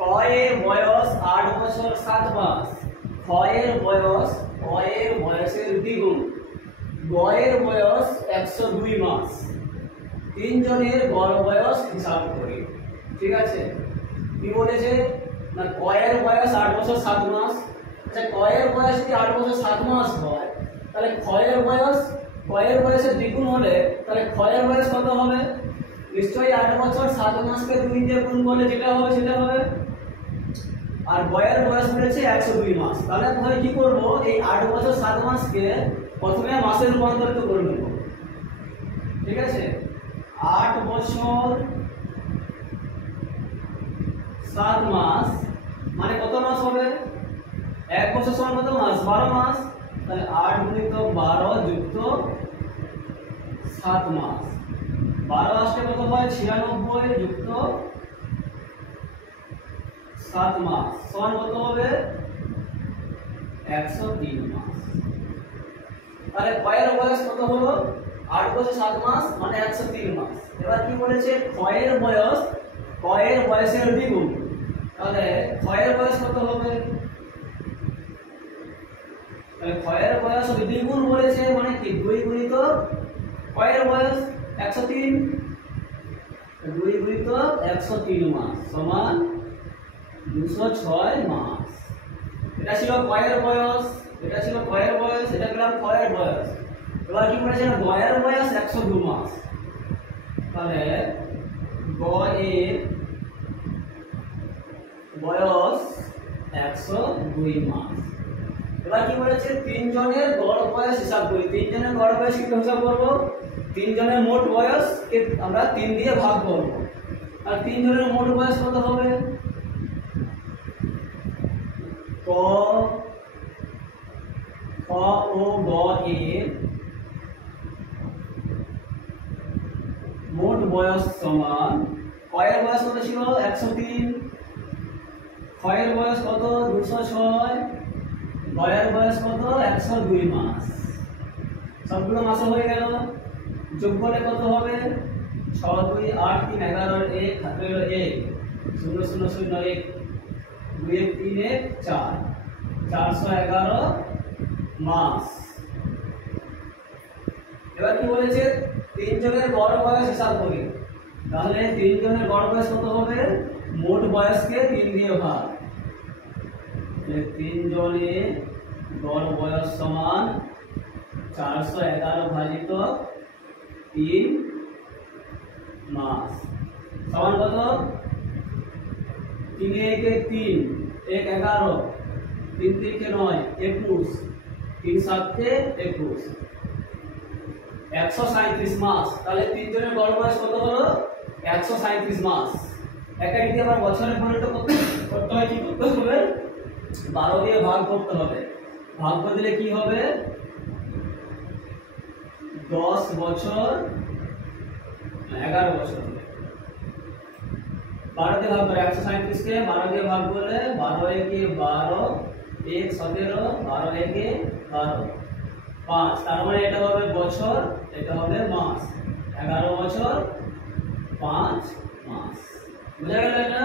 কয়ের বয়স 8 বছর 7 মাস, ক্ষয়ের বয়স কয়ের বয়সের দ্বিগুণ, গয়ের বয়স 102 মাস। তিনজনের গড় বয়স হিসাব করি। ঠিক আছে, কি বলেছে না কয়ের বয়স 8 বছর 7 মাস। আচ্ছা কয়ের বয়স যদি 8 বছর 7 মাস হয় তাহলে ক্ষয়ের বয়সের দ্বিগুণ হলে তাহলে ক্ষয়ের বয়স কত হবে? নিশ্চয়ই 8 বছর 7 মাসকে 2 দিয়ে গুণ করলে যেটা হবে সেটা হবে। আর গয়ের বয়স বলেছে 102 মাস। তাহলে আমরা কি করব, এই 8 বছর 7 মাসকে প্রথমে মাসে রূপান্তরিত করে নেব। ঠিক আছে, 8 বছর 7 মাস মানে কত মাস হবে? 1 বছর সমান কত মাস? 12 মাস। তাহলে 8 গুণিত 12 যুক্ত 7 মাস, 12 আসলে কত হয়? 96 যুক্ত 7 মাস সমান কত হবে? 103 মাস। তাহলে কয়ের বয়স কত হলো? 8 বছর 7 মাস মানে 103 মাস। এবার কি বলেছে? কয়ের বয়সের দ্বিগুণ। তাহলে ক্ষয়ের বয়স কত হবে? তাহলে ক্ষয়ের বয়স দ্বিগুণ বলেছে মানে কি 2 গুণিত কয়ের বয়স 103, 2 গুণিত 103 মাস সমান 206 মাস। এটা ছিল কয়ের বয়স, এটা ছিল কয়ের বয়স, এটা পেলাম ক্ষয়ের বয়স। এবার কি বলেছে না গয়ের বয়স 102 মাস। তাহলে গয়ের বয়স 102 মাস। এবার কি বলেছে? তিনজনের গড় বয়স হিসাব করি। তিনজনের গড় বয়স কি হিসাব করব? তিনজনের মোট বয়স কে আমরা 3 দিয়ে ভাগ করব। আর তিনজনের মোট বয়স কত হবে? ক খ ও গ এর মোট বয়স সমান কয়ের বয়স কত ছিল? 103, ক্ষয়ের বয়স কত? 206, গয়ের বয়স কত? 102 মাস। সবগুলো মাসে হয়ে গেল। যোগ করলে কত হবে? 6 2 8 3 11 1 হাতে হলো 1 0 0 0 1 2 1 3 1 4 411 মাস। এবার কি বলেছে? তিনজনের গড় বয়স হিসাব করি। তাহলে তিনজনের গড় বয়স কত হবে? মোট বয়সকে 3 দিয়ে ভাগ। তিনজনের গড় বয়স সমান 411 ভাজিত 3 মাস সমান কত? 3 1 3 1 11 3 3 9 21 3 7 21 137 মাস। তাহলে তিনজনের গড় বয়স কত হলো? 137 মাস। একাই দিয়ে আবার বছরে পরিণত করতে হয়, কি করতে হবে? 12 দিয়ে ভাগ করতে হবে। ভাগ করে দিলে কি হবে? 10 বছর 11 বছর। 12 দিয়ে ভাগ করে 137 কে 12 দিয়ে ভাগ করলে 12 একে 12 1 17 12 একে 12 5। তার মানে এটা হবে বছর, এটা হবে মাস। 11 বছর 5 মাস। বুঝা গেল এটা?